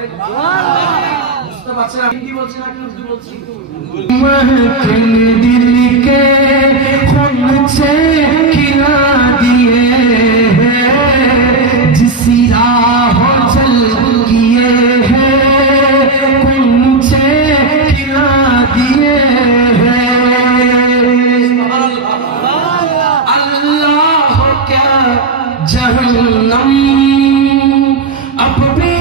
বুঝতে পারছেন আমি কি বলছি নাকি উর্দু বলছি? दिल के खून से खिला दिए हैं जिस राह चल किए हैं खून से खिला दिए हैं अल्लाह क्या जहन्नम अब भी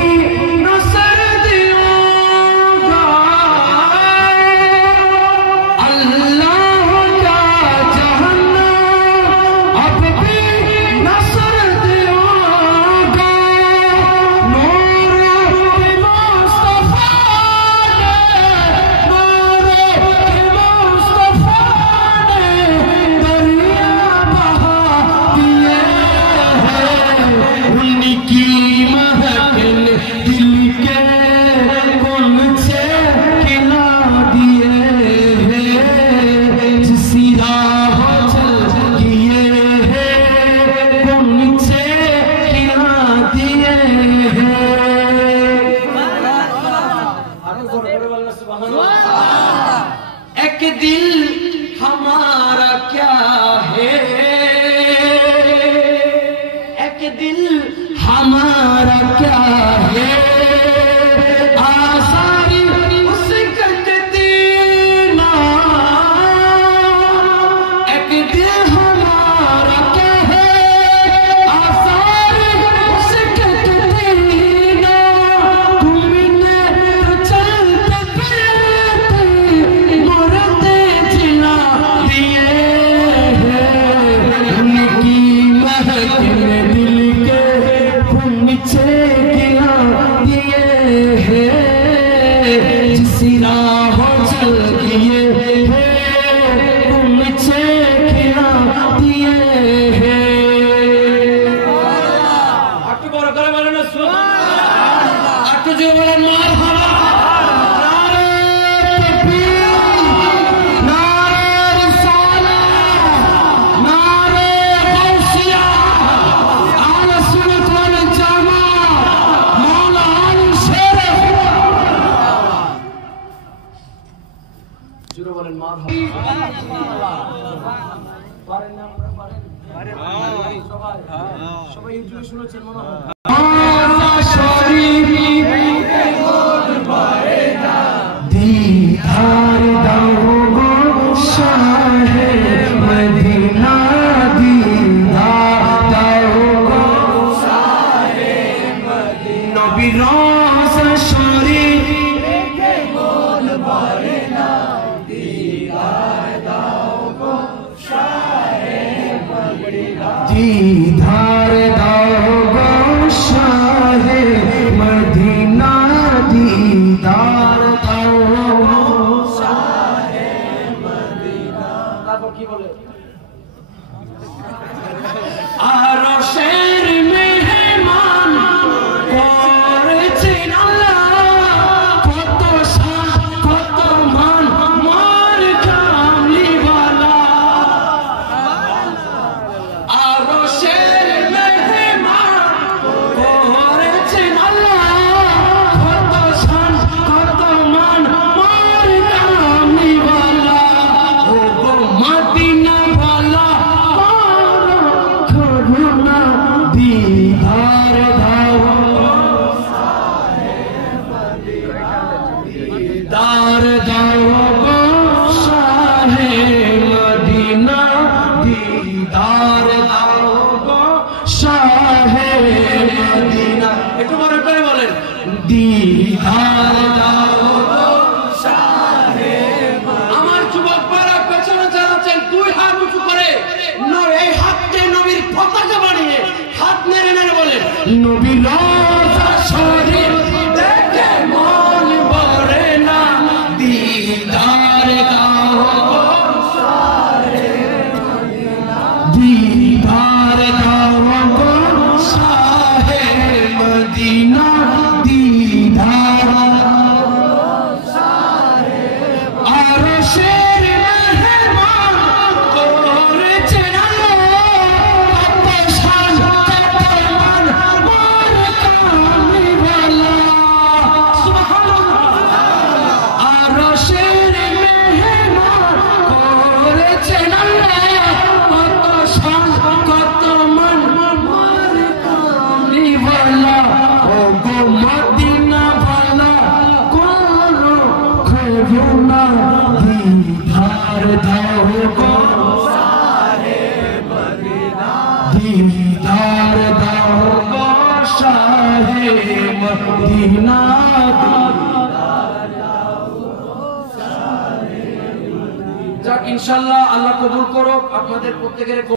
एक दिल हमारा क्या है एक दिल हमारा क्या है आसारी उसका देना एक दिल हमारा क्या है आसारी उसका देना तुमने चलते फिरते मरते जिला दिए हैं उनकी महक में दिल के खून से गिरा दिए हैं जिस राह चल दिए हैं खून से गिरा दिए हैं একটু বড় করে বলেন না সুবহানাল্লাহ একটু জোরে বলেন মারহাবা জোরে বলেন মারহাবা পারেন না আপনারা পারেন সবাই ইউটিউবে শুনেছেন মনে হয় दीदार दाओगो शाहे मदीना दीदार दाओगो शाहे मदीना नबी रोज़ा शरीफ के बोल बारे ना दीदार दाओगो शाहे मदीना दीदार दाओगो शाहे मदीना दीदार কি বলে আরো শের মেহমান করেছেন আল্লাহ কত শান কত মান মার কামলিওয়ালা আরো শের মেহমান করেছেন আল্লাহ কত শান কত মান মার কামলিওয়ালা ও গো মদিনা वाला करुणा दीदार दाओ दीदार दाओ शाहे मदीना दीदार दाओ शाहे मदीना একটু বড় করে বলেন दीदार दाओ আমার যুবক পারা পেছনে চালাচ্ছেন দুই হাত উঁচু করে এই হাতকে নবীর পতাকা বানিয়ে হাত নেড়ে নেড়ে বলেন নবী রোজা শরীফ দেখে মন ভরে না দীদার দাও दीदार दाओ शाहे मदीना दीदार মদিনা যাক ইনশাআল্লাহ আল্লাহ কবুল করুক আপনাদের প্রত্যেকের